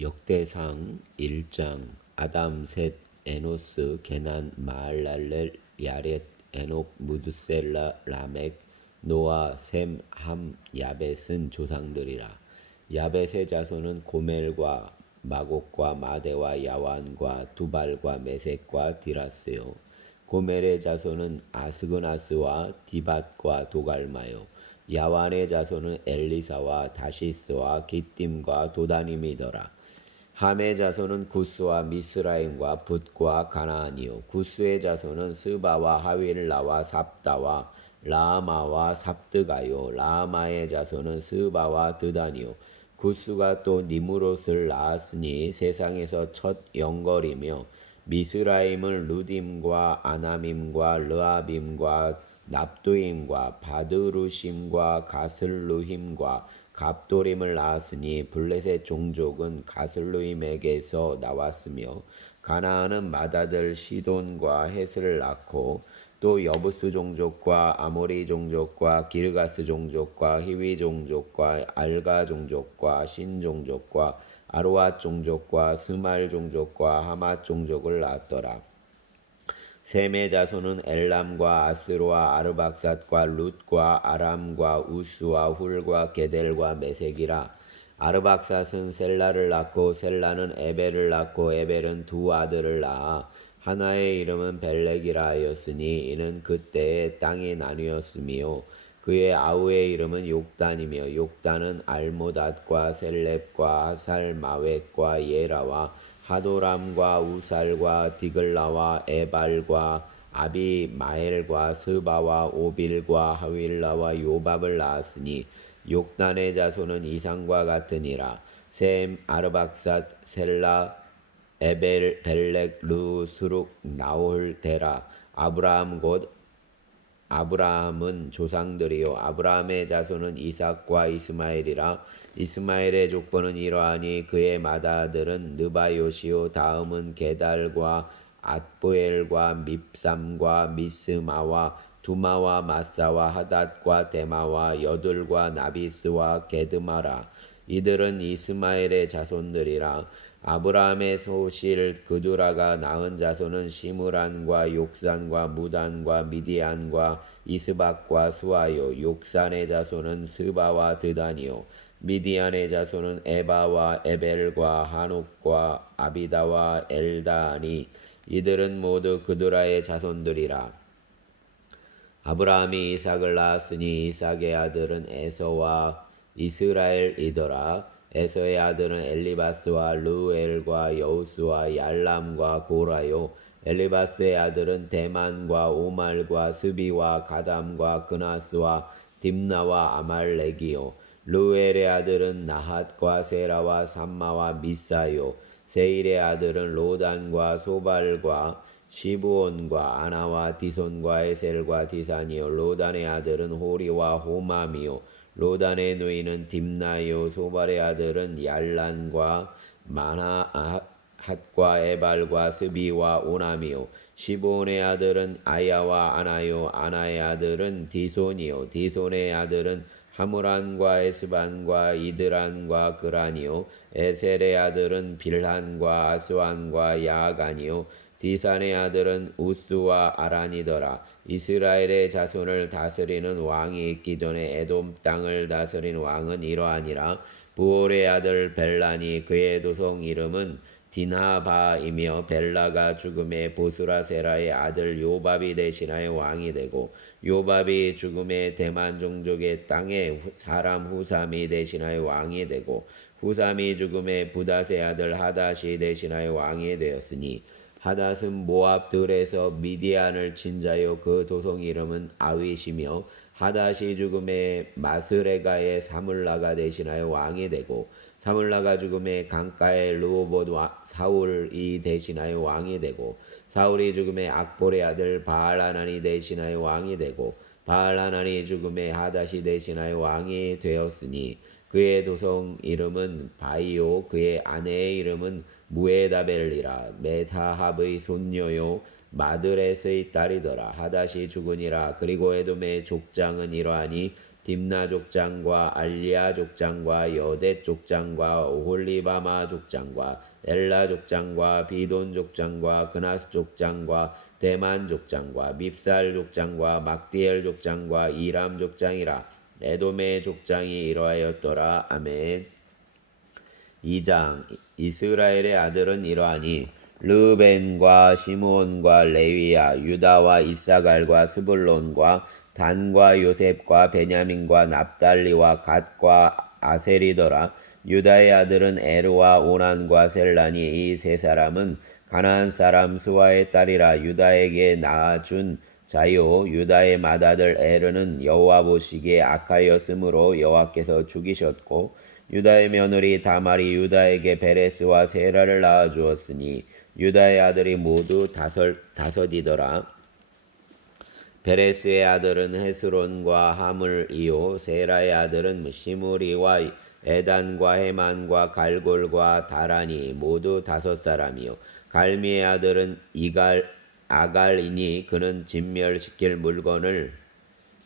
역대상 1장 아담, 셋, 에노스, 게난, 마할랄렐, 야렛, 에녹, 무드셀라, 라멕, 노아, 셈, 함, 야벳은 조상들이라. 야벳의 자손은 고멜과 마곡과 마대와 야완과 두발과 메색과 디라스요. 고멜의 자손은 아스그나스와 디밧과 도갈마요. 야완의 자손은 엘리사와 다시스와 기띔과 도다님이더라. 함의 자손은 구스와 미스라임과 붓과 가나안이요. 구스의 자손은 스바와 하윌라와 삽다와 라마와 삽드가요. 라마의 자손은 스바와 드다니요. 구스가 또 니무롯을 낳았으니 세상에서 첫 영걸이며 미스라임은 루딤과 아나밈과 르아빔과 납두임과 바드루심과 가슬루힘과 갑도림을 낳았으니 블레셋 종족은 가슬루임에게서 나왔으며 가나안은 맏아들 시돈과 헷을 낳고 또 여부스 종족과 아모리 종족과 기르가스 종족과 히위 종족과 알가 종족과 신 종족과 아로앗 종족과 스말 종족과 하맛 종족을 낳았더라. 셈의 자손은 엘람과 아스로와 아르박삿과 룻과 아람과 우스와 훌과 게델과 메색이라. 아르박삿은 셀라를 낳고 셀라는 에벨을 낳고 에벨은 두 아들을 낳아 하나의 이름은 벨렉이라 하였으니 이는 그때에 땅이 나뉘었으며 그의 아우의 이름은 욕단이며 욕단은 알모닷과 셀렙과 하살마웻과 예라와 하도람과 우살과 디글라와 에발과 아비마엘과 스바와 오빌과 하윌라와 요밥을 낳았으니 욕단의 자손은 이상과 같으니라. 셈, 아르박삿, 셀라, 에벨, 벨렉, 루, 수룩, 나홀, 데라. 아브라함 곧 아브라함은 조상들이요 아브라함의 자손은 이삭과 이스마엘이라. 이스마엘의 족보는 이러하니 그의 맏아들은 느바요시요 다음은 게달과 앗보엘과 밉삼과 미스마와 두마와 마사와 하닷과 데마와 여둘과 나비스와 게드마라. 이들은 이스마엘의 자손들이라. 아브라함의 소실 그두라가 낳은 자손은 시므란과 욕산과 무단과 미디안과 이스박과 수아요. 욕산의 자손은 스바와 드다니요. 미디안의 자손은 에바와 에벨과 한옥과 아비다와 엘다니. 이들은 모두 그두라의 자손들이라. 아브라함이 이삭을 낳았으니 이삭의 아들은 에서와 이스라엘이더라. 에서의 아들은 엘리바스와 르엘과 여우스와 얄람과 고라요. 엘리바스의 아들은 대만과 오말과 스비와 가담과 그나스와 딥나와 아말렉이요. 르엘의 아들은 나핫과 세라와 삼마와 미사요. 세일의 아들은 로단과 소발과 시브온과 아나와 디손과 에셀과 디산이요. 로단의 아들은 호리와 호맘이요. 로단의 누이는 딥나요. 소발의 아들은 얄란과 마나핫과 에발과 스비와 오남이요. 시브온의 아들은 아야와 아나요. 아나의 아들은 디손이요. 디손의 아들은 하무란과 에스반과 이드란과 그란이요. 에셀의 아들은 빌한과 아스완과 야간이요. 디산의 아들은 우스와 아란이더라. 이스라엘의 자손을 다스리는 왕이 있기 전에 에돔 땅을 다스린 왕은 이러하니라. 부올의 아들 벨란이 그의 도성 이름은 디나바이며 벨라가 죽음에 보스라세라의 아들 요밥이 대신하여 왕이 되고 요밥이 죽음에 대만 종족의 땅에 사람 후삼이 대신하여 왕이 되고 후삼이 죽음에 부닷의 아들 하닷이 대신하여 왕이 되었으니 하닷은 모압들에서 미디안을 친 자요 그 도성 이름은 아윗이며 하닷이 죽음에 마스레가의 사물라가 대신하여 왕이 되고 사물라가 죽음에 강가의 르호봇 사울이 대신하여 왕이 되고 사울이 죽음에 악볼의 아들 바알하난이 대신하여 왕이 되고 바알하난이 죽음에 하닷이 대신하여 왕이 되었으니 그의 도성 이름은 바이오 그의 아내의 이름은 무에다벨리라. 메사합의 손녀요 마드렛의 딸이더라. 하닷이 죽으니라. 그리고 에돔의 족장은 이러하니 딥나 족장과 알리아 족장과 여댓 족장과 오홀리바마 족장과 엘라 족장과 비돈 족장과 그나스 족장과 대만 족장과 밉살 족장과 막디엘 족장과 이람 족장이라. 에돔의 족장이 이러하였더라. 아멘. 2장. 이스라엘의 아들은 이러하니 르벤과 시므온과 레위야 유다와 이사갈과 스불론과 단과 요셉과 베냐민과 납달리와 갓과 아셀이더라. 유다의 아들은 에르와 오난과 셀란이. 이 세 사람은 가나안 사람 스와의 딸이라. 유다에게 낳아준 자요. 유다의 맏아들 에르는 여호와 보시기에 악하였으므로 여호와께서 죽이셨고, 유다의 며느리 다말이 유다에게 베레스와 세라를 낳아주었으니 유다의 아들이 모두 다섯이더라. 베레스의 아들은 헤스론과 하물이요. 세라의 아들은 시므리와 에단과 헤만과 갈골과 다라니. 모두 5사람이요. 갈미의 아들은 아갈이니 그는 진멸시킬 물건을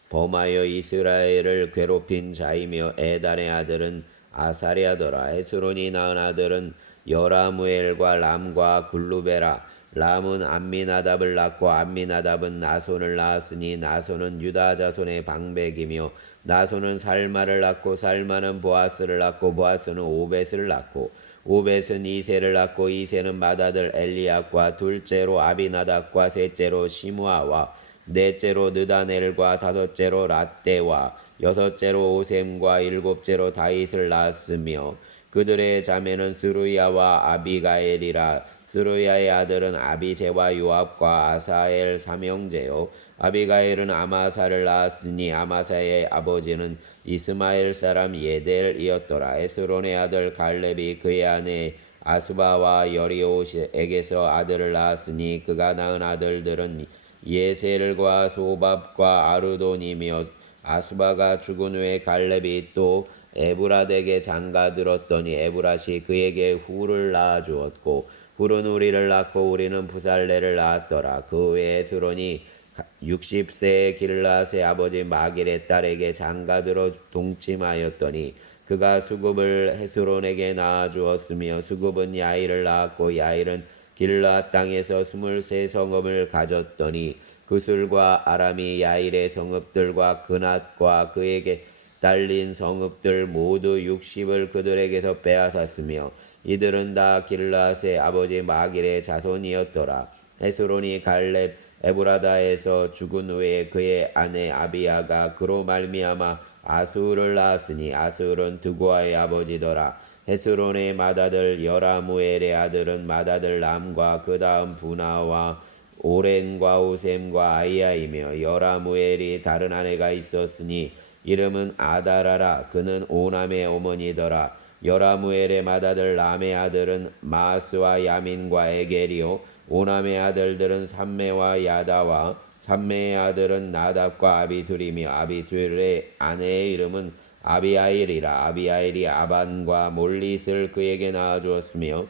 범하여 이스라엘을 괴롭힌 자이며, 에단의 아들은 아사리아더라. 헤스론이 낳은 아들은 여라무엘과 람과 굴루베라. 람은 암미나답을 낳고 암미나답은 나손을 낳았으니 나손은 유다 자손의 방백이며, 나손은 살마를 낳고 살마는 보아스를 낳고 보아스는 오벳을 낳고 오벳은 이세를 낳고 이세는 맏아들 엘리압과 둘째로 아비나답과 셋째로 시므아와 넷째로 느다넬과 다섯째로 라떼와 여섯째로 오셈과 일곱째로 다윗을 낳았으며, 그들의 자매는 스루야와 아비가엘이라. 스루야의 아들은 아비세와 요압과 아사엘 삼형제요. 아비가엘은 아마사를 낳았으니 아마사의 아버지는 이스마엘 사람 예델이었더라. 에스론의 아들 갈렙이 그의 아내 아스바와 여리옷에게서 아들을 낳았으니 그가 낳은 아들들은 예셀과 소밥과 아르돈이며, 아스바가 죽은 후에 갈렙이 또 에브라덱에 장가들었더니 에브라시 그에게 훌을 낳아주었고, 훌은 우리를 낳고 우리는 부살레를 낳았더라. 그 외에 에스론이 60세의 길라스의 아버지 마길의 딸에게 장가들어 동침하였더니 그가 수굽을 헤스론에게 낳아주었으며, 수굽은 야일을 낳았고 야일은 길라 땅에서 23성읍을 가졌더니 그술과 아람이 야일의 성읍들과 그낫과 그에게 딸린 성읍들 모두 60을 그들에게서 빼앗았으며, 이들은 다 길라스의 아버지 마길의 자손이었더라. 헤스론이 갈렙 에브라다에서 죽은 후에 그의 아내 아비야가 그로 말미암아 아수를 낳았으니 아수는 드고아의 아버지더라. 헤스론의 맏아들 여라무엘의 아들은 맏아들 람과 그 다음 분하와 오렌과 오셈과 아이야이며, 여라무엘이 다른 아내가 있었으니 이름은 아다라라. 그는 오남의 어머니더라. 여라무엘의 맏아들 람의 아들은 마스와 야민과 에겔이요. 오남의 아들들은 삼메와 야다와 삼메의 아들은 나답과 아비술이며, 아비술의 아내의 이름은 아비아일이라. 아비아일이 아반과 몰릿을 그에게 낳아주었으며,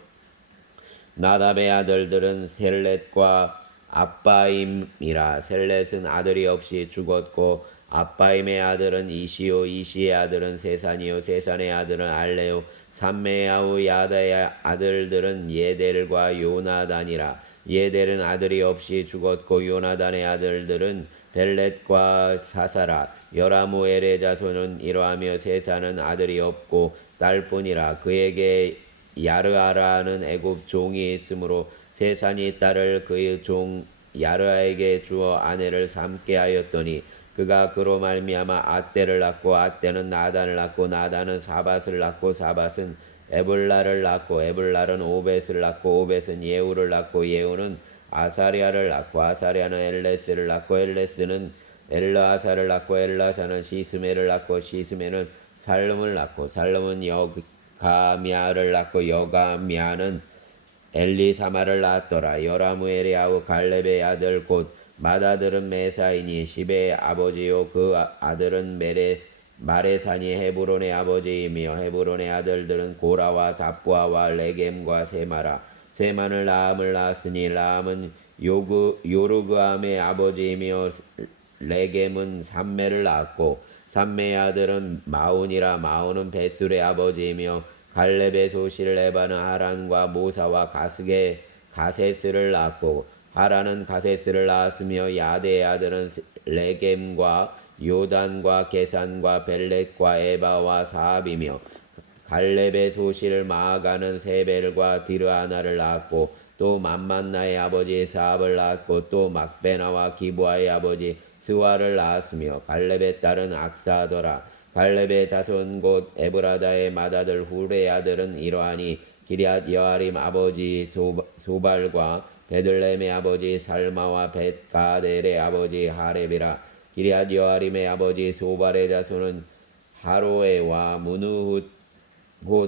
나답의 아들들은 셀렛과 아빠임이라. 셀렛은 아들이 없이 죽었고 아빠임의 아들은 이시요. 이시의 아들은 세산이요. 세산의 아들은 알레요. 삼메야후 야다의 아들들은 예델과 요나단이라. 예델은 아들이 없이 죽었고 요나단의 아들들은 벨렛과 사사라. 여라무엘의 자손은 이러하며 세산은 아들이 없고 딸뿐이라. 그에게 야르아라는 애굽 종이 있으므로 세산이 딸을 그의 종 야르아에게 주어 아내를 삼게 하였더니 그가 그로 말미암아 아떼를 낳고 아떼는 나단을 낳고 나단은 사밧을 낳고 사밧은 에블라를 낳고 에블라는 오벳을 낳고 오벳은 예후를 낳고 예후는 아사리아를 낳고 아사리아는 엘레스를 낳고 엘레스는 엘라사를 낳고 엘라사는 시스메를 낳고 시스메는 살름을 낳고 살름은 여가미아를 낳고 여가미아는 엘리사마를 낳았더라. 여라무엘의 아우 갈렙의 아들 곧 맏아들은 메사이니 시베의 아버지요. 그 아들은 마레산이 헤브론의 아버지이며, 헤브론의 아들들은 고라와 답부아와 레겜과 세마라. 세만을 라함을 낳았으니 라함은 요르그암의 아버지이며 레겜은 삼메를 낳았고 삼매의 아들은 마운이라. 마운은 벳술의 아버지이며 갈렙의 소실 레바는 하란과 모사와 가세스를 낳았고 하란은 가세스를 낳았으며 야대의 아들은 레겜과 요단과 게산과 벨렛과 에바와 사압이며 갈렙의 소실 마아가는 세벨과 디르아나를 낳았고 또 맘만나의 아버지 사압을 낳았고 또 막베나와 기부아의 아버지 스와를 낳았으며 갈렙의 딸은 악사더라. 갈렙의 자손 곧 에브라다의 맏아들 훌의 아들은 이러하니 기럇 여아림 아버지 소발과 베들레헴의 아버지 살마와 벳가델의 아버지 하렙이라. 기럇 여아림의 아버지 소발의 자손은 하로에와 무누훗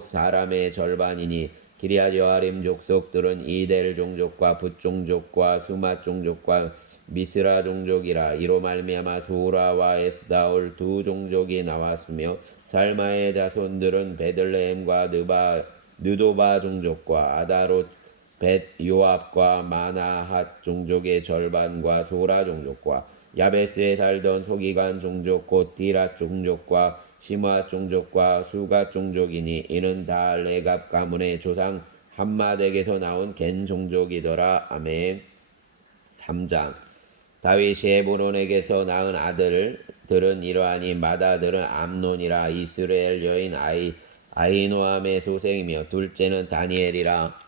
사람의 절반이니 기럇 여아림 족속들은 이델 종족과 붓 종족과 수맛 종족과 미스라 종족이라. 이로 말미암아 소라와 에스다올 두 종족이 나왔으며 살마의 자손들은 베들레헴과 느도바 종족과 아다롯 벳 요압과 마나핫 종족의 절반과 소라 종족과 야베스에 살던 소기관 종족 곧 디랏 종족과 시므앗 종족과 수갓 종족이니 이는 다 레갑 가문의 조상 함마덱에서 나온 겐 종족이더라. 아멘. 3장. 다윗이 헤브론에게서 낳은 아들들은 이러하니 맏아들은 암논이라. 이스라엘 여인 아히노암의 소생이며 둘째는 다니엘이라.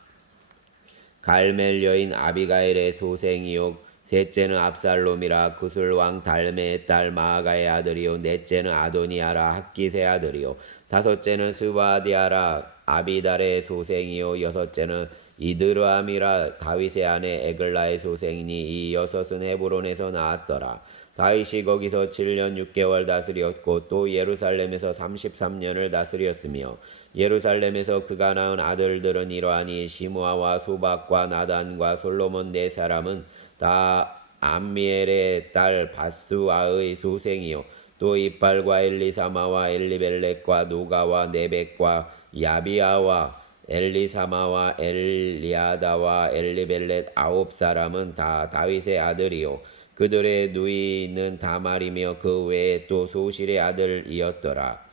갈멜 여인 아비가일의 소생이요 셋째는 압살롬이라. 구슬 왕 달메의 딸 마아가의 아들이요 넷째는 아도니아라. 핫깃의 아들이요 다섯째는 스바디아라. 아비달의 소생이요 여섯째는 이드르암이라. 다윗의 아내 에글라의 소생이니 이 여섯은 헤브론에서 나왔더라. 다윗이 거기서 7년 6개월 다스렸고 또 예루살렘에서 33년을 다스렸으며 예루살렘에서 그가 낳은 아들들은 이러하니 시므아와 소박과 나단과 솔로몬 네 사람은 다 암미엘의 딸 바스와의 소생이요 또 이빨과 엘리사마와 엘리벨렉과 노가와 네벡과 야비아와 엘리사마와 엘리아다와 엘리벨렛 9사람은 다 다윗의 아들이요 그들의 누이는 다말이며 그 외에 또 소실의 아들이었더라.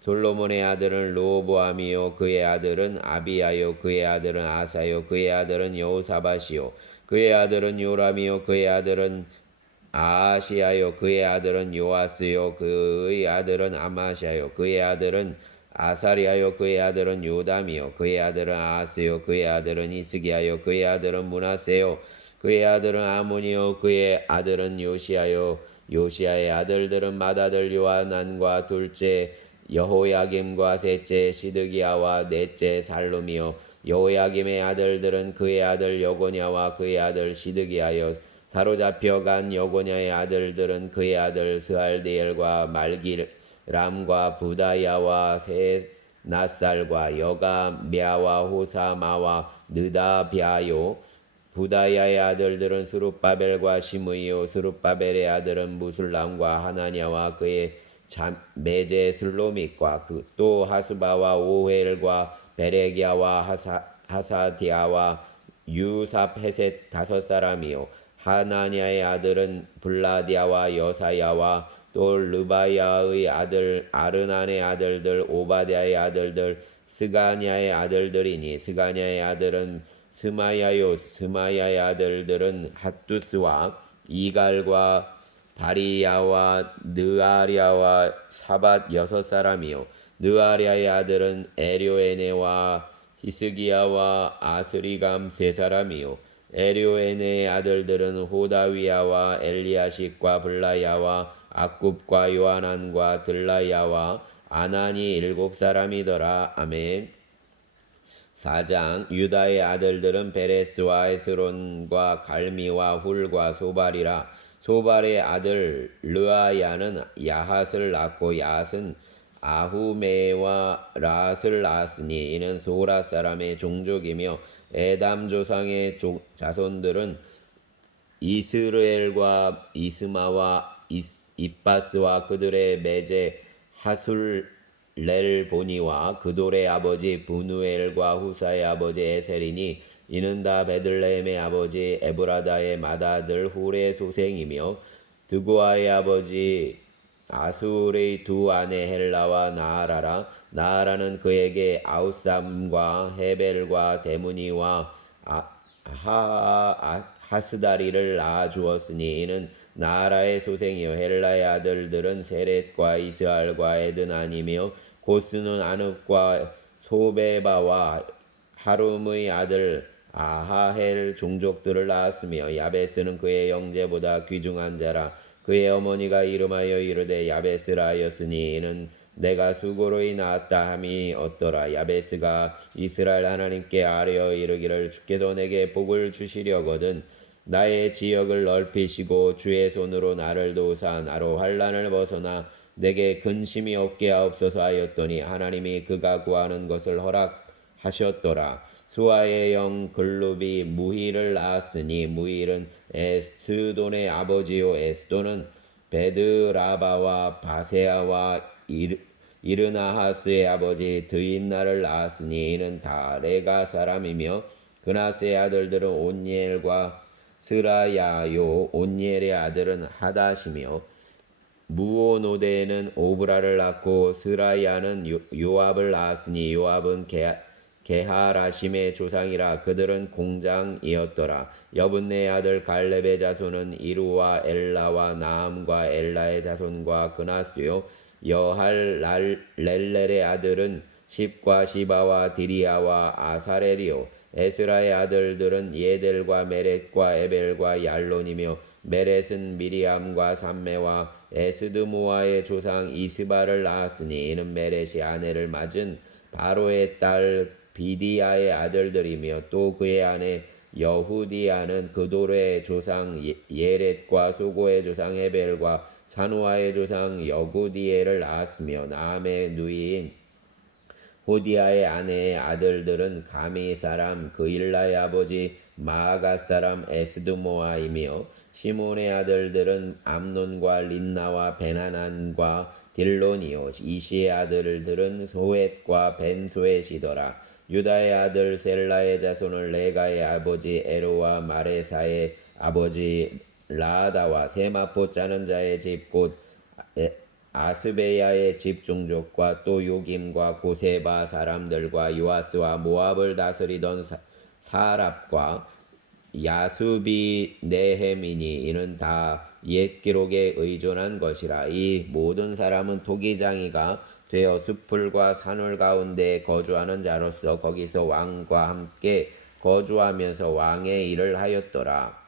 솔로몬의 아들은 르호보암이요 그의 아들은 아비야요 그의 아들은 아사요 그의 아들은 여호사밧이요 그의 아들은 요람이요 그의 아들은 아하시야요 그의 아들은 요아스요 그의 아들은 아마샤요 그의 아들은 아사리아요 그의 아들은 요담이요 그의 아들은 아하스요 그의 아들은 이스기야요 그의 아들은 므낫세요 그의 아들은 아몬이요 그의 아들은 요시야요 요시야의 아들들은 맏아들 요하난과 둘째 여호야김과 셋째 시드기야와 넷째 살룸이요 여호야김의 아들들은 그의 아들 여고냐와 그의 아들 시드기야여 사로잡혀간 여고냐의 아들들은 그의 아들 스알디엘과 말기람과 부다야와 세낫살과 여가랴와 호사마와 느다비아요 부다야의 아들들은 스룹바벨과 시므이요 스룹바벨의 아들은 무술람과 하나냐와 그의 메제 슬로믹과 또 하스바와 오헬과 베레기야와 하사디아와 유삽헤셋 5사람이요 하나냐의 아들은 블라디아와 여사야와 또 르바야의 아들 아르난의 아들들 오바댜의 아들들 스가냐의 아들들이니 스가냐의 아들은 스마야요 스마야의 아들들은 핫두스와 이갈과 바리야와 느아랴와 사밧 6사람이요 느아랴의 아들은 에료에네와 히스기야와 아스리감 3사람이요 에료에네의 아들들은 호다위야와 엘리야식과 블라야와 악굽과 요하난과 들라야와 아난이 7사람이더라. 아멘. 4장. 유다의 아들들은 베레스와 에스론과 갈미와 훌과 소발이라. 소발의 아들 르아야는 야핫을 낳고 야핫은 아후메와 랏을 낳았으니 이는 소라 사람의 종족이며 에담 조상의 자손들은 이스르엘과 이스마와 이빠스와 그들의 매제 하술렐보니와 그돌의 아버지 부누엘과 후사의 아버지 에셀이니 이는 다 베들레헴의 아버지 에브라다의 맏아들 훌의 소생이며 드고아의 아버지 아술의 두 아내 헬라와 나아라라. 나아라는 그에게 아우삼과 헤벨과 데무니와 하스다리를 낳아 주었으니 이는 나아라의 소생이요 헬라의 아들들은 세렛과 이스알과 에드난이며 고스는 아눕과 소베바와 하룸의 아들 아하헬 종족들을 낳았으며 야베스는 그의 형제보다 귀중한 자라. 그의 어머니가 이름하여 이르되 야베스라 하였으니 이는 내가 수고로이 낳았다 함이 얻더라. 야베스가 이스라엘 하나님께 아뢰어 이르기를 주께서 내게 복을 주시려거든 나의 지역을 넓히시고 주의 손으로 나를 도우사 나로 환난을 벗어나 내게 근심이 없게 하옵소서 하였더니 하나님이 그가 구하는 것을 허락하셨더라. 수아의 영 글룹이 무힐을 낳았으니 무힐은 에스돈의 아버지요 에스돈은 베드라바와 바세아와 이르나하스의 아버지 드인나를 낳았으니 이는 다 레가 사람이며 그나스의 아들들은 온니엘과 스라야요 온니엘의 아들은 하닷이며 무오노데는 오브라를 낳고 스라야는 요압을 낳았으니 요압은 게하라심의 조상이라. 그들은 공장이었더라. 여분네 아들 갈렙의 자손은 이루와 엘라와 나함과 엘라의 자손과 그나스요 여할렐렐의 아들은 십과 시바와 디리아와 아사렐이요 에스라의 아들들은 예델과 메렛과 에벨과 얄론이며 메렛은 미리암과 삼메와 에스드모아의 조상 이스바를 낳았으니 이는 메렛이 아내를 맞은 바로의 딸 비디아의 아들들이며 또 그의 아내 여후디아는 그도르의 조상 예렛과 소고의 조상 헤벨과 사노아의 조상 여구디엘을 낳았으며 나함의 누이인 호디아의 아내의 아들들은 가미 사람 그일라의 아버지 마아가 사람 에스드모아이며 시몬의 아들들은 암논과 린나와 베나난과 딜론이요 이시의 아들들은 소헷과 벤소헷이더라. 유다의 아들 셀라의 자손은 레가의 아버지 에로와 마레사의 아버지 라다와 세마포 짜는 자의 집 곧 아스베야의 집 종족과 또 요김과 고세바 사람들과 요아스와 모압을 다스리던 사랍과 야수비 네헤미니 이는 다 옛 기록에 의존한 것이라. 이 모든 사람은 토기장이가 되어 숲풀과 산울 가운데 거주하는 자로서 거기서 왕과 함께 거주하면서 왕의 일을 하였더라.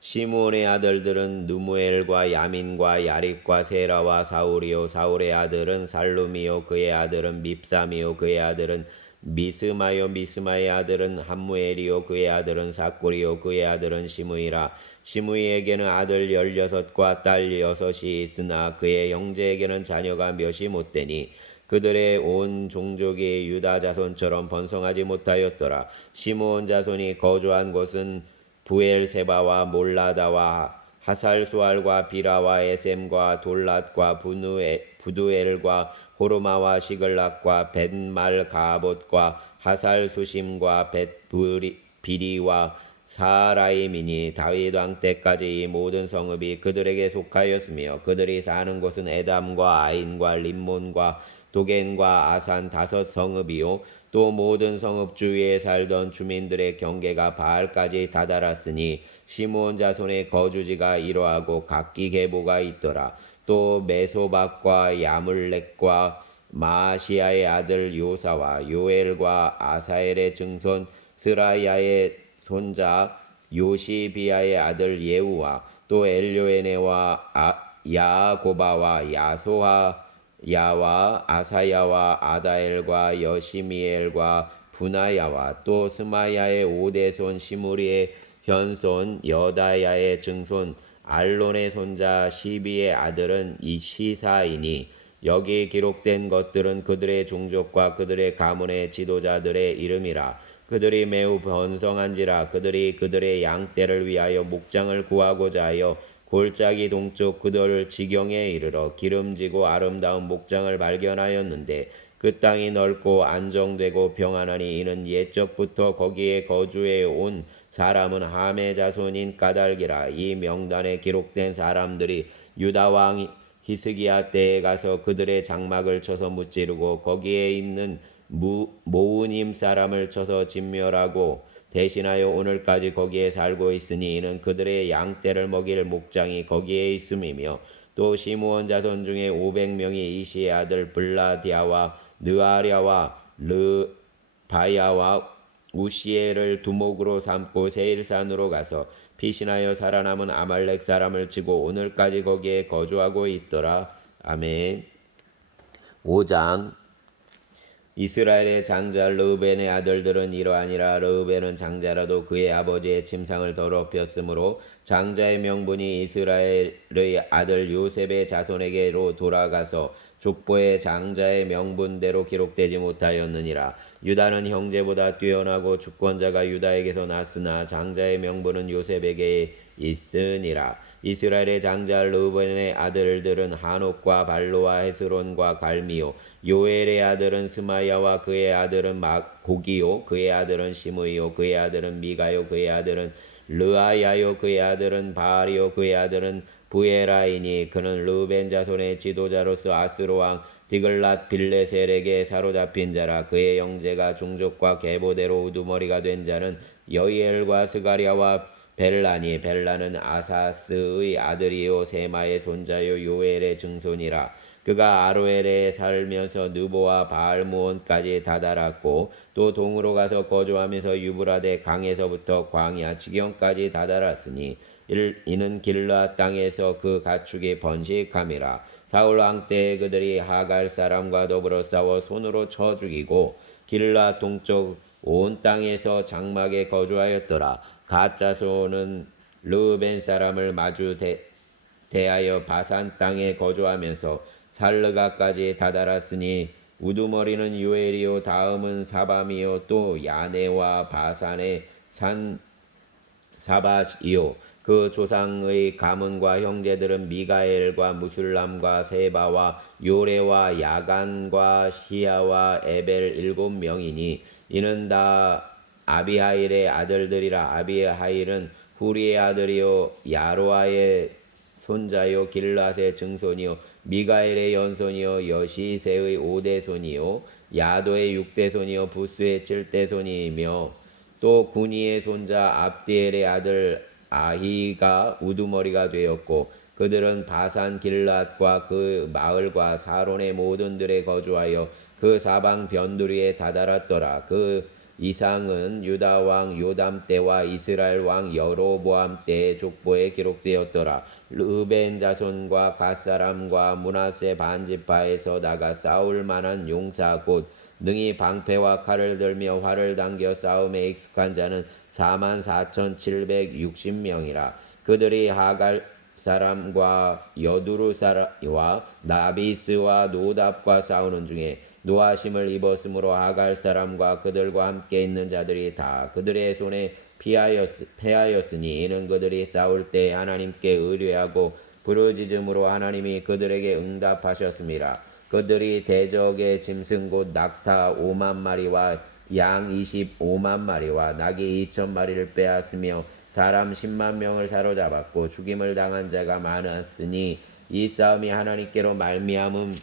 시므온의 아들들은 누무엘과 야민과 야립과 세라와 사울이요 사울의 아들은 살룸이요 그의 아들은 밉삼이요 그의 아들은 미스마요 미스마의 아들은 함무엘이요 그의 아들은 사꿀이요 그의 아들은 시므이라. 시므이에게는 아들 16과 딸 6이 있으나 그의 형제에게는 자녀가 몇이 못되니 그들의 온 종족이 유다 자손처럼 번성하지 못하였더라. 시므온 자손이 거주한 곳은 부엘세바와 몰라다와 하살수알과 비라와 에셈과 돌랏과 부두엘과 호르마와 시글락과 벳말가봇과 하살수심과 벳비리와 사라임이니 다윗 왕 때까지 이 모든 성읍이 그들에게 속하였으며 그들이 사는 곳은 에담과 아인과 림몬과 도겐과 아산 5 성읍이요 또 모든 성읍 주위에 살던 주민들의 경계가 바알까지 다다랐으니 시므온 자손의 거주지가 이러하고 각기 계보가 있더라. 또 메소박과 야물렉과 마아시아의 아들 요사와 요엘과 아사엘의 증손 스라야의 손자 요시비아의 아들 예우와 또 엘요에네와 야고바와 야소하야와 아사야와 아다엘과 여시미엘과 분하야와 또 스마야의 5대손 시므리의 현손 여다야의 증손 알론의 손자 시비의 아들은 이 시사이니 여기 기록된 것들은 그들의 종족과 그들의 가문의 지도자들의 이름이라. 그들이 매우 번성한지라. 그들이 그들의 양떼를 위하여 목장을 구하고자 하여 골짜기 동쪽 그들 지경에 이르러 기름지고 아름다운 목장을 발견하였는데 그 땅이 넓고 안정되고 평안하니 이는 옛적부터 거기에 거주해 온 사람은 함의 자손인 까닭이라. 이 명단에 기록된 사람들이 유다 왕 히스기야 때에 가서 그들의 장막을 쳐서 무찌르고 거기에 있는 모우님 사람을 쳐서 진멸하고 대신하여 오늘까지 거기에 살고 있으니 이는 그들의 양떼를 먹일 목장이 거기에 있음이며, 또 시므온 자손 중에 500명이 이시의 아들 블라디아와 느아랴와 르바야와 우시엘을 두목으로 삼고 세일산으로 가서 피신하여 살아남은 아말렉 사람을 치고 오늘까지 거기에 거주하고 있더라. 아멘. 5장. 이스라엘의 장자 르우벤의 아들들은 이러하니라. 르우벤은 장자라도 그의 아버지의 침상을 더럽혔으므로 장자의 명분이 이스라엘의 아들 요셉의 자손에게로 돌아가서 족보의 장자의 명분대로 기록되지 못하였느니라. 유다는 형제보다 뛰어나고 주권자가 유다에게서 났으나 장자의 명분은 요셉에게 있으니라. 이스라엘의 장자 르우벤의 아들들은 하녹과 발로와 헤스론과 갈미요. 요엘의 아들은 스마야와 그의 아들은 고기요. 그의 아들은 시므이요. 그의 아들은 미가요. 그의 아들은 르아야요. 그의 아들은 바알이요. 그의 아들은 부에라이니 그는 르벤 자손의 지도자로서 아스로 왕 디글랏 빌레셀에게 사로잡힌 자라. 그의 형제가 종족과 계보대로 우두머리가 된 자는 여이엘과 스가랴와 벨라니. 벨라는 아사스의 아들이요 세마의 손자요 요엘의 증손이라. 그가 아로엘에 살면서 느보와 바알무온까지 다다랐고 또 동으로 가서 거주하면서 유브라데 강에서부터 광야 지경까지 다다랐으니 이는 길르앗 땅에서 그 가축이 번식함이라. 사울 왕 때에 그들이 하갈 사람과 더불어 싸워 손으로 쳐 죽이고 길르앗 동쪽 온 땅에서 장막에 거주하였더라. 갓 자손은 르우벤 사람을 마주 대하여 바산 땅에 거주하면서 살르가까지 다다랐으니 우두머리는 요엘이요 다음은 사밤이요 또 야네와 바산의 산 사밧이요. 그 조상의 가문과 형제들은 미가엘과 무술람과 세바와 요레와 야간과 시야와 에벨 7명이니 이는 다 아비하일의 아들들이라. 아비하일은 후리의 아들이요 야로아의 손자요 길앗의 증손이요 미가엘의 연손이요 여시세의 5대손이요 야도의 6대손이요 부스의 7대손이며 또 구니의 손자 압디엘의 아들 아히가 우두머리가 되었고 그들은 바산 길앗과 그 마을과 사론의 모든 들에 거주하여 그 사방 변두리에 다다랐더라. 그 이상은 유다 왕 요담 때와 이스라엘 왕 여로보암 때의 족보에 기록되었더라. 르벤 자손과 갓사람과 므낫세 반지파에서 나가 싸울 만한 용사 곧 능히 방패와 칼을 들며 활을 당겨 싸움에 익숙한 자는 44,760명이라. 그들이 하갈 사람과 여두루 사람과 나비스와 노답과 싸우는 중에 노하심을 입었으므로 하갈 사람과 그들과 함께 있는 자들이 다 그들의 손에 패하였으니 이는 그들이 싸울 때 하나님께 의뢰하고 부르짖음으로 하나님이 그들에게 응답하셨습니다. 그들이 대적의 짐승 곧 낙타 5만 마리와 양 25만 마리와 낙이 2천 마리를 빼앗으며 사람 10만 명을 사로잡았고 죽임을 당한 자가 많았으니 이 싸움이 하나님께로 말미암음이라.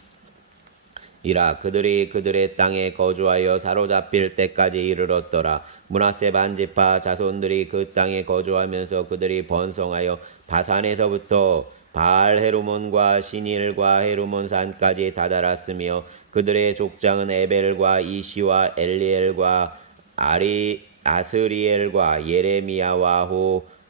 그들이 그들의 땅에 거주하여 사로잡힐 때까지 이르렀더라. 므낫세 반지파 자손들이 그 땅에 거주하면서 그들이 번성하여 바산에서부터 바알 헤르몬과 시닐과 헤르몬 산까지 다다랐으며 그들의 족장은 에벨과 이시와 엘리엘과 아스리엘과 예레미야와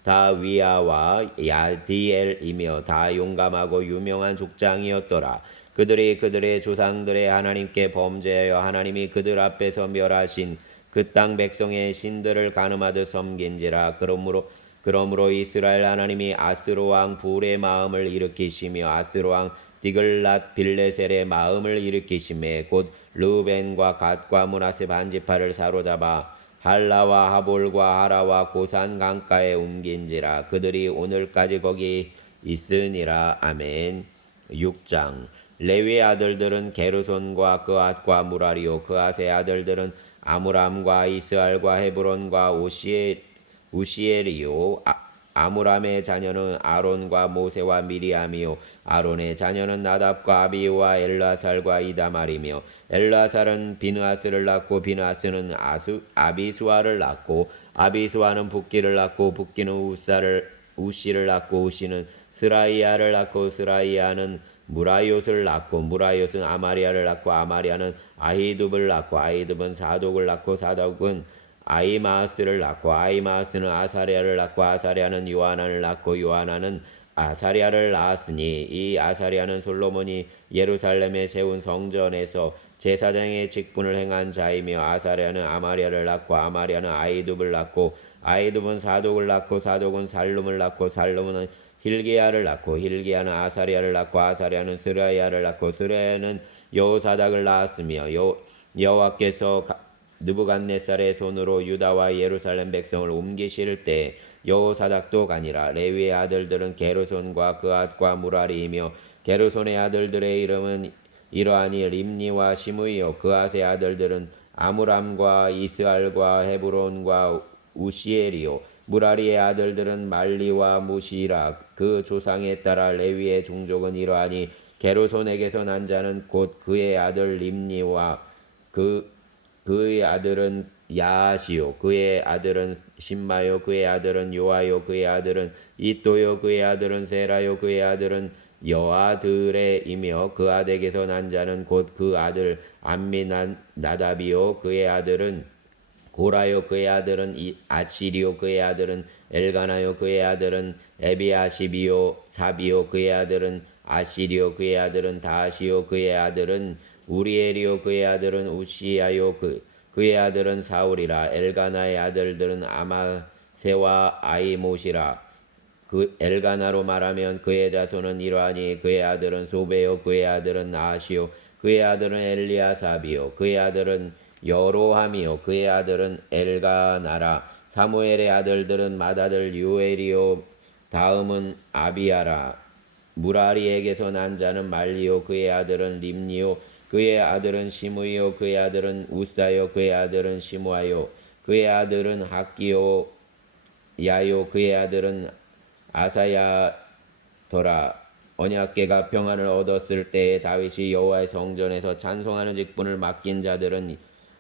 호다위야와 야디엘이며 다 용감하고 유명한 족장이었더라. 그들이 그들의 조상들의 하나님께 범죄하여 하나님이 그들 앞에서 멸하신 그 땅 백성의 신들을 가늠하듯 섬긴지라. 그러므로 이스라엘 하나님이 아스로 왕 불의 마음을 일으키시며 아스로 왕 디글랏 빌레셀의 마음을 일으키심에 곧 르벤과 갓과 므낫세 반지파를 사로잡아 할라와 하볼과 하라와 고산 강가에 옮긴지라. 그들이 오늘까지 거기 있으니라. 아멘. 6장. 레위의 아들들은 게르손과 그앗과 무라리요 그앗의 아들들은 아므람과 이스알과 헤브론과 우시엘이요 아므람의 자녀는 아론과 모세와 미리암이요 아론의 자녀는 나답과 아비우와 엘라살과 이다말이며 엘라살은 비느하스를 낳고 비느하스는 아비수아를 낳고 아비수아는 붓기를 낳고 붓기는 우시를 낳고 우시는 스라이야를 낳고 스라이야는 무라이옷을 낳고 무라이옷은 아마리아를 낳고 아마리아는 아히둡을 낳고 아히둡은 사독을 낳고 사독은 아이마스를 낳고 아이마스는 아사리아를 낳고 아사리아는 요하난을 낳고 요하난은 아사리아를 낳았으니 이 아사리아는 솔로몬이 예루살렘에 세운 성전에서 제사장의 직분을 행한 자이며 아사리아는 아마리아를 낳고 아마리아는 아이둡을 낳고 아이둡은 사독을 낳고 사독은 살룸을 낳고 살룸은 hil기야를 낳고 hil기야는 아사리아를 낳고 아사리아는 스라야를 낳고 스라야는 여호사닥을 낳았으며 여호와께서 느부갓네살의 손으로 유다와 예루살렘 백성을 옮기실 때 여호사닥도 가니라. 레위의 아들들은 게르손과 그앗과 무라리이며 게르손의 아들들의 이름은 이러하니 림니와 시므이요 그앗의 아들들은 아므람과 이스알과 헤브론과 우시엘이요 무라리의 아들들은 말리와 무시라. 그 조상에 따라 레위의 종족은 이러하니 게르손에게서 난 자는 곧 그의 아들 림니와 그의 아들은 야하시요 그의 아들은 신마요 그의 아들은 요아요 그의 아들은 이또요 그의 아들은 세라요 그의 아들은 여아드레이며 그 아들에게서 난 자는 곧 그 아들 암미나답이요 그의 아들은 고라요 그의 아들은 아치리요 그의 아들은 엘가나요 그의 아들은 에비아시비요 사비요 그의 아들은 아시리요 그의 아들은 다시요 그의 아들은 우리엘이요 그의 아들은 우시야요 그의 아들은 사울이라. 엘가나의 아들들은 아마세와 아이못이라. 그 엘가나로 말하면 그의 자손은 이러하니 그의 아들은 소베요 그의 아들은 나하시요 그의 아들은 엘리아삽이요 그의 아들은 여로함이요 그의 아들은 엘가나라. 사무엘의 아들들은 맏아들 요엘이요 다음은 아비야라. 무라리에게서 난 자는 말리요 그의 아들은 림니요 그의 아들은 시므이요 그의 아들은 우사요 그의 아들은 시므아요 그의 아들은 학기요 야요 그의 아들은 아사야더라. 언약궤가 평안을 얻었을 때에 다윗이 여호와의 성전에서 찬송하는 직분을 맡긴 자들은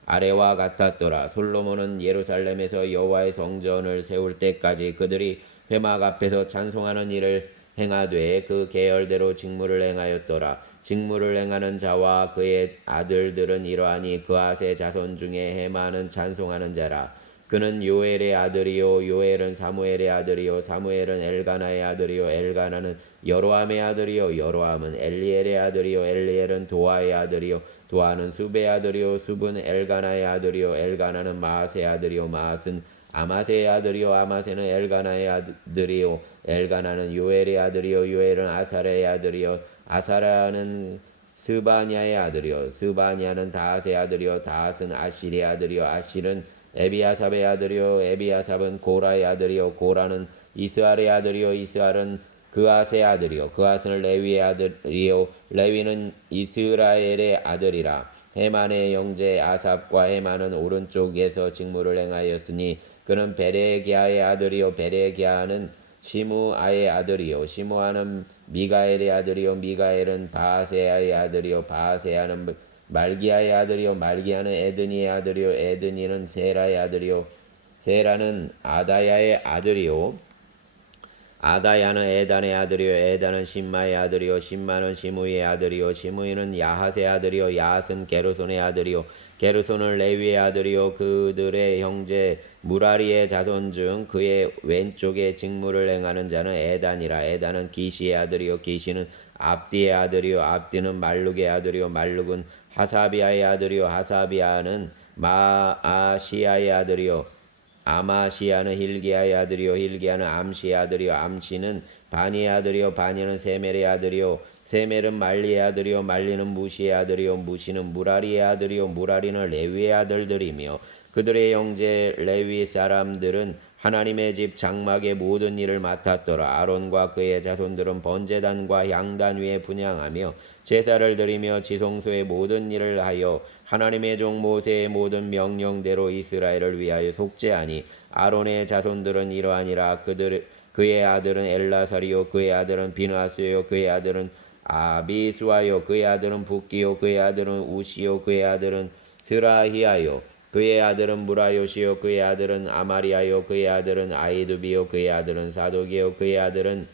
아래와 같았더라. 솔로몬은 예루살렘에서 여호와의 성전을 세울 때까지 그들이 회막 앞에서 찬송하는 일을 행하되 그 계열대로 직무를 행하였더라. 직무를 행하는 자와 그의 아들들은 이러하니 그앗의 자손 중에 헤마는 찬송하는 자라. 그는 요엘의 아들이요 요엘은 사무엘의 아들이요 사무엘은 엘가나의 아들이요 엘가나는 여로함의 아들이요 여로함은 엘리엘의 아들이요 엘리엘은 도아의 아들이요 도아는 수베의 아들이요 숲은 엘가나의 아들이요 엘가나는 마앗의 아들이요 마앗은 아마세의 아들이요 아마세는 엘가나의 아들이요 엘가나는 요엘의 아들이요 요엘은 아사랴의 아들이요 아사랴는 스바냐의 아들이요 스바냐는 다핫의 아들이요 다핫은 아실의 아들이요 아실은 에비아삽의 아들이요 에비아삽은 고라의 아들이요 고라는 이스알의 아들이요 이스알은 그앗의 아들이요 그앗은 레위의 아들이요 레위는 이스라엘의 아들이라. 헤만의 형제 아삽과 헤만은 오른쪽에서 직무를 행하였으니 그는 베레기야의 아들이요 베레기야는 시므아의 아들이요 시므아는 미가엘의 아들이요 미가엘은 바세야의 아들이요 바세야는 말기야의 아들이요 말기야는 에드니의 아들이요 에드니는 세라의 아들이요 세라는 아다야의 아들이요 아다야는 에단의 아들이요 에단은 신마의 아들이요 신마는 시므이의 아들이요 시므이는 야핫의 아들이요 야핫은 게르손의 아들이요 게르손은 레위의 아들이요 그들의 형제 무라리의 자손 중 그의 왼쪽에 직무를 행하는 자는 에단이라. 에단은 기시의 아들이요 기시는 압디의 아들이요 압디는 말룩의 아들이요 말룩은 하사비아의 아들이요 하사비아는 마아시아의 아들이요 아마시아는 hil기야의 아들이요 hil기야는 암시의 아들이요 암시는 바니의 아들이요 바니는 세멜의 아들이요 세멜은 말리의 아들이요 말리는 무시의 아들이요 무시는 무라리의 아들이요 무라리는 레위의 아들들이며 그들의 형제 레위 사람들은 하나님의 집 장막의 모든 일을 맡았더라. 아론과 그의 자손들은 번제단과 향단 위에 분향하며 제사를 드리며 지성소의 모든 일을 하여 하나님의 종 모세의 모든 명령대로 이스라엘을 위하여 속죄하니 아론의 자손들은 이러하니라. 그의 아들은 엘라사리요 그의 아들은 비느하스요 그의 아들은 아비수아요 그의 아들은 붓기요 그의 아들은 우시요 그의 아들은 스라히아요 그의 아들은 무라요시요 그의 아들은 아마리아요 그의 아들은 아이두비요 그의 아들은 사독이요 그의 아들은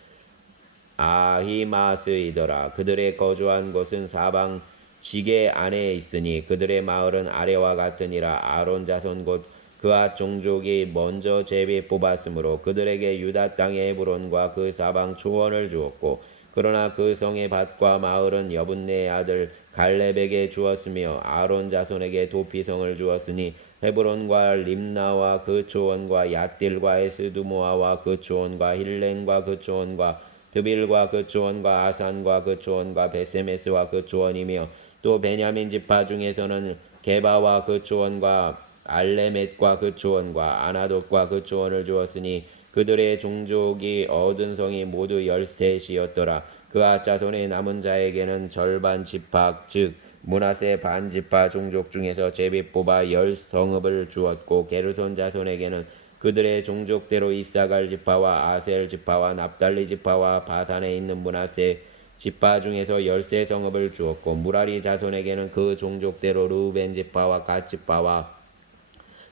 아히마스이더라. 그들의 거주한 곳은 사방 지게 안에 있으니 그들의 마을은 아래와 같으니라. 아론 자손 곧 그앗 종족이 먼저 제비 뽑았으므로 그들에게 유다 땅의 헤브론과 그 사방 초원을 주었고 그러나 그 성의 밭과 마을은 여분네의 아들 갈렙에게 주었으며 아론 자손에게 도피성을 주었으니 헤브론과 림나와 그 초원과 얏딜과 에스두모아와 그 초원과 힐렌과 그 초원과 드빌과 그 초원과 아산과 그 초원과 베세메스와 그 초원이며 또 베냐민 지파 중에서는 게바와 그 초원과 알레멧과 그 초원과 아나돗과 그 초원을 주었으니 그들의 종족이 얻은 성이 모두 13이었더라. 그앗 자손의 남은 자에게는 절반 지파 즉 므낫세 반 지파 종족 중에서 제비 뽑아 10성읍을 주었고 게르손 자손에게는 그들의 종족대로 이사갈 지파와 아셀 지파와 납달리 지파와 바산에 있는 므낫세 지파 중에서 13성읍을 주었고 무라리 자손에게는 그 종족대로 르우벤 지파와 갓 지파와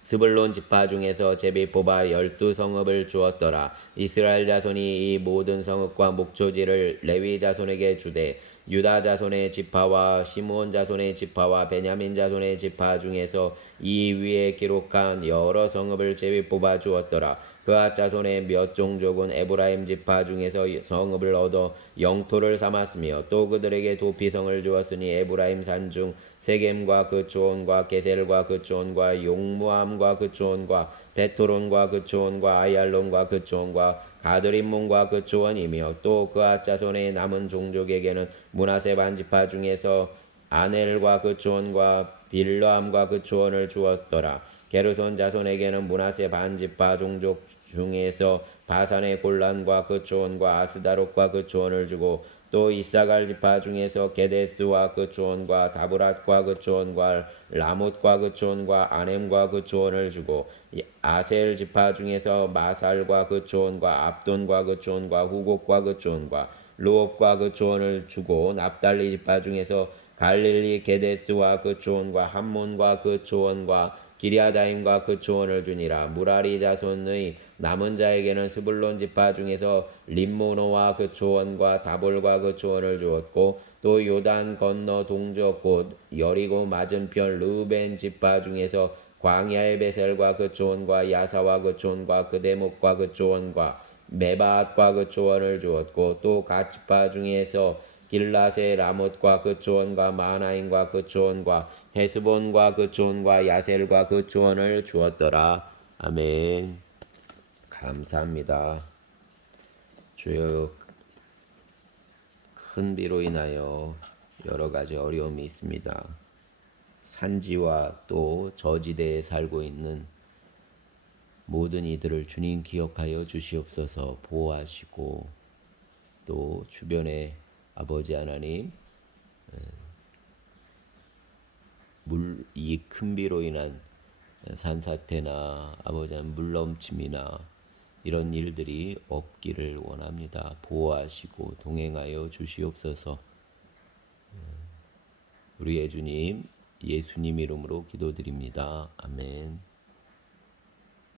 스불론 지파 중에서 제비 뽑아 12성읍을 주었더라. 이스라엘 자손이 이 모든 성읍과 목초지를 레위 자손에게 주되 유다 자손의 지파와 시므온 자손의 지파와 베냐민 자손의 지파 중에서 이 위에 기록한 여러 성읍을 제비 뽑아 주었더라. 그앗 자손의 몇 종족은 에브라임 지파 중에서 성읍을 얻어 영토를 삼았으며 또 그들에게 도피성을 주었으니 에브라임 산중 세겜과 그 초원과 게셀과 그 초원과 용무암과 그 초원과 베토론과 그 초원과 아얄론과 그 초원과 가드림몬과 그 초원이며 또 그앗 자손의 남은 종족에게는 므낫세 반 지파 중에서 아넬과 그 초원과 빌르암과 그 초원을 주었더라. 게르손 자손에게는 므낫세 반 지파 종족 중에서 바산의 골란과 그 초원과 아스다롯과 그 초원을 주고 또 이사갈 지파 중에서 게데스와 그 초원과 다브랏과 그 초원과 라못과 그 초원과 아넴과 그 초원을 주고 아셀 지파 중에서 마살과 그 초원과 압돈과 그 초원과 후곡과 그 초원과 루옵과 그 초원을 주고 납달리 지파 중에서 갈릴리 게데스와 그 초원과 함몬과 그 초원과 기리아다임과 그 초원을 주니라. 무라리 자손의 남은 자에게는 스불론 지파 중에서 림모노와 그 초원과 다볼과 그 초원을 주었고 또 요단 건너 동쪽 곧 여리고 맞은편 르벤 지파 중에서 광야의 베셀과 그 초원과 야사와 그 초원과 그 대목과 그 초원과 메바앗과 그 초원을 주었고 또 갓 지파 중에서 길라세 라못과 그 초원과 마하나임과 그 초원과 헤스본과 그 초원과 야셀과 그 초원을 주었더라. 아멘. 감사합니다. 주여, 큰 비로 인하여 여러 가지 어려움이 있습니다. 산지와 또 저지대에 살고 있는 모든 이들을 주님 기억하여 주시옵소서. 보호하시고 또 주변에 아버지 하나님 이 큰 비로 인한 산사태나 아버지 하나님 물 넘침이나 이런 일들이 없기를 원합니다. 보호하시고 동행하여 주시옵소서. 우리의 주님 예수님 이름으로 기도드립니다. 아멘.